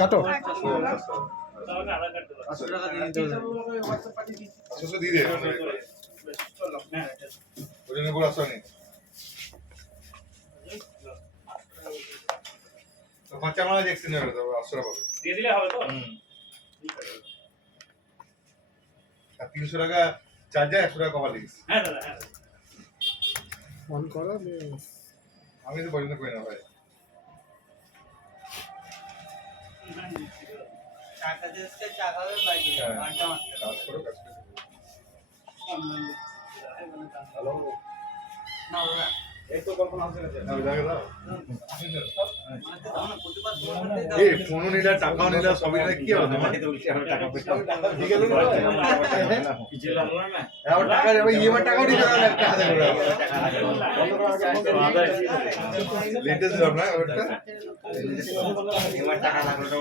কাটো খরচা মারা দেখছি না তো 800 টাকা দিয়ে দিলে হবে তো। আর 300 টাকা চার্জার 100 টাকা কভার দিস। হ্যাঁ দাদা হ্যাঁ ফোন করো আমি তো পছন্দ করি না ভাই। টাকা দিতে টাকা হবে বাইরে ঘন্টা মারতে কাজ করো কাজ করো। হ্যালো না দাদা এই তো কল্পনা আছে না আমি জায়গা দাও মানে দাও না প্রতিবার তোমার এই ফোন নিলা টাকাও নিলা সবই নিলা কি হবে তোমার তো উল্টে আমরা টাকা পয়সা ঠিক আছে না কিছু লাগলো না আর টাকা যাবে ইএমআই টাকাও দিতে হবে একটা হাতে করে লেটেস্ট জব না ওটা এবার টাকা লাগলো